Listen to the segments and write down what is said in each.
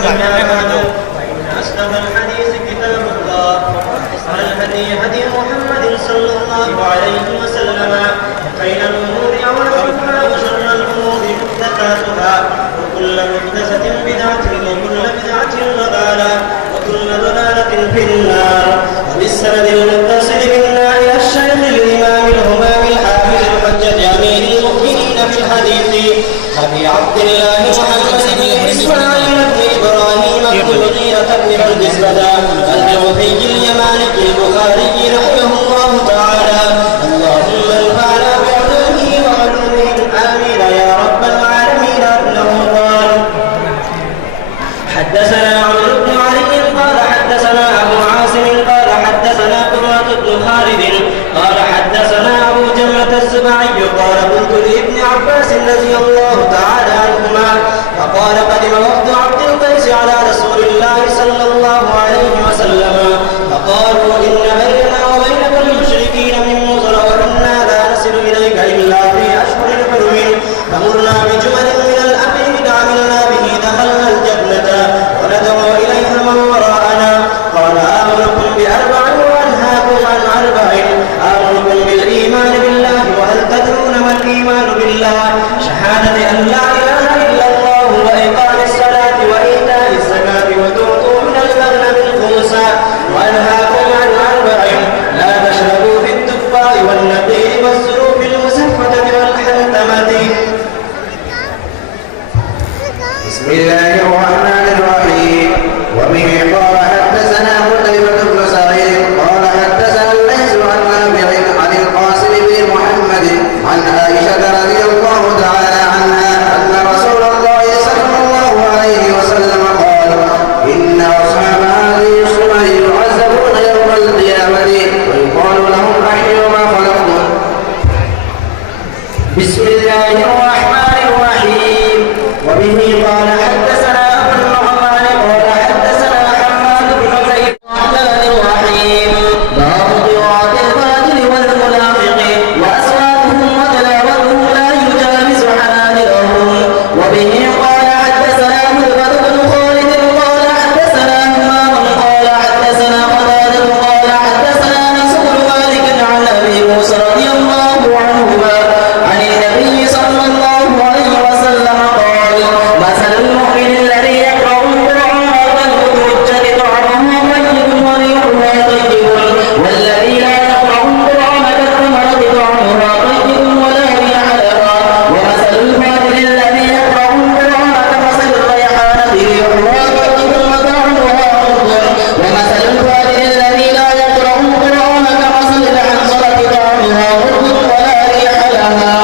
فإن أصدق الحديث كتاب الله وأحسن الهدي هدي محمد صلى الله عليه وسلم وخير الأمور أوائلها وشر الأمور محدثاتها وكل محدثة بدعة وكل بدعة ضلالة وكل ضلالة في النار. وبالسند المتصل منا إلى الشيخ الإمام الهمام الحافظ الحجة أمير المؤمنين في الحديث أبي عبد الله محمد بن إسماعيل بن إبراهيم بن المغيرة بن الجزبة الجوفي اليماني البخاري رحمه الله تعالى. اللهم انفعنا بعلومه وعلومهم آمين يا رب العالمين. أنه قال: حدثنا عمرو بن علي قال حدثنا أبو عاصم قال حدثنا قرة بن خالد قال حدثنا أبو جمرة الزبعي قال: قلت لابن عباس رضي الله تعالى عنهما فقال: قدم وفد عبد القيس على رسول الله صلى الله عليه وسلم فقالوا: إن بيننا وبينك المشركين من مضر وإنا لا نصل إليك إلا في أشهر حرم فمرنا بجمل من الأمر إذ عملنا به دخلنا الجنة وندعو إليها من وراءنا. قال: آمركم بأربع وأنهاكم عن أربع. آمركم بالإيمان بالله وهل تدرون ما الإيمان بالله؟ شهادة أن لا إله إلا الله وإقام الصلاة وإيتاء الزكاة وتؤتوا من المغنم الخمسا. وأنهاكم عن أربع: لا تشربوا في التفاح والنقيل والزروف المزفة والحنتمة. بسم الله الرحمن الرحيم. وبه قال حدثنا قتيبة بن سعيد قال حدثنا الليث عن نافع عن القاسم بن محمد عن عائشة رضي الله تعالى عنها أن رسول الله صلى الله عليه وسلم قال: إن أصحاب هذه الصبح يعذبون يوم القيامة ويقال لهم: أحيوا ما خلقتم. بسم الله الرحمن الرحيم. وبه قال حدثنا أبو النعمان قال حدثنا حماد بن زيد. الرحمن الرحيم. باب قراءة الفاجر والمنافق وأصواتهم وتلاوتهم لا يجاوز حناجرهم. وبه قال حدثنا مغفر بن خالد قال حدثنا همام قال حدثنا قتادة قال حدثنا أنس بن مالك عن أبي موسى رضي الله عنهما عن النبي صلى الله عليه وسلم قال: مثل المؤمن الذي يقرأ القرآن كالمتوجد طعمه طيب وريحها طيب والذي لا يقرأ القرآن كالثمرة طعمها طيب ولا ريح لها. ومثل الفاجر الذي يقرأ القرآن كمثل الريحانة ريحها طيب وطعمها مر. ومثل الفاجر الذي لا يقرأ القرآن كمثل الحنظلة طعمها مر ولا ريح لها.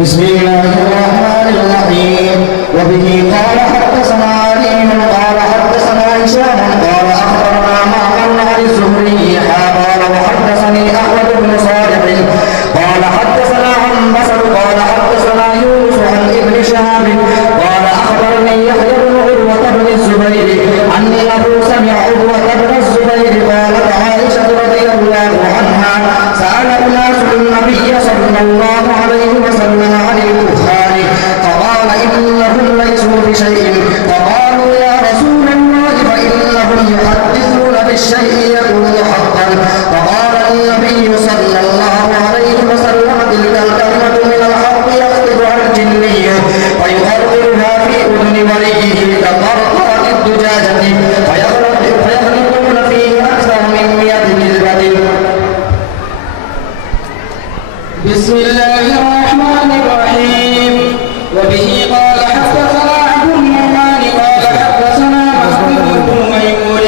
بسم الله الرحمن الرحيم. وبه قال حدثنا علي قال حدثنا هشام قال أخبرنا معمر عن الزهري قال وحدثني أحمد بن صالح قال حدثنا عن بصر قال حدثنا يونس عن ابن شهاب قال أخبرني يحيى بن عروة بن الزبير أنه سمع عروة بن الزبير قالت عائشة رضي الله عنها: سأل الناس النبي صلى الله عليه وسلم عن الدخان فقال: إنهم ليسوا بشيء. فقالوا: يا رسول الله فإنهم يحدثون بالشيء يكون حقا. فقال النبي صلى الله عليه وسلم: تلك الكلمة من الحق يخطبها الجني فيغربها في أذن وليه كقرقرة الدجاجة فيغلقون فيه أكثر من 100 جلدة. بسم الله الرحمن الرحيم. وبه قال حدثنا عبد النعمان قال حدثنا محمد بن ميمون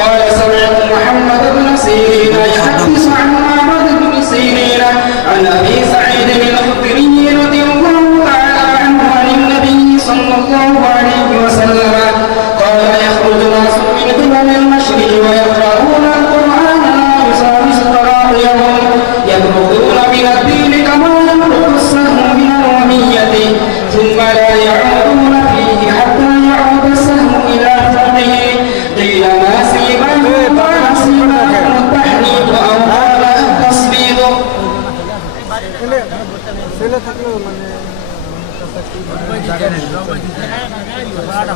قال سمعت محمد بن سيرين يحدث عن معبد بن سيرين عن أبي سعيد الخدري رضي الله تعالى عنه عن النبي صلى الله عليه وسلم قال: يخرج ناس من قبل المشرق ويقرؤون القرآن لا يساوي تراقيهم يبرقون من الدين كما يبرق السهم من الرمية ثم لا يعودون فيه حتى يعود السهم إلى فرقه. قيل: ما سيبه؟ قال: سيبه التحريق أو قال التصبيط. قال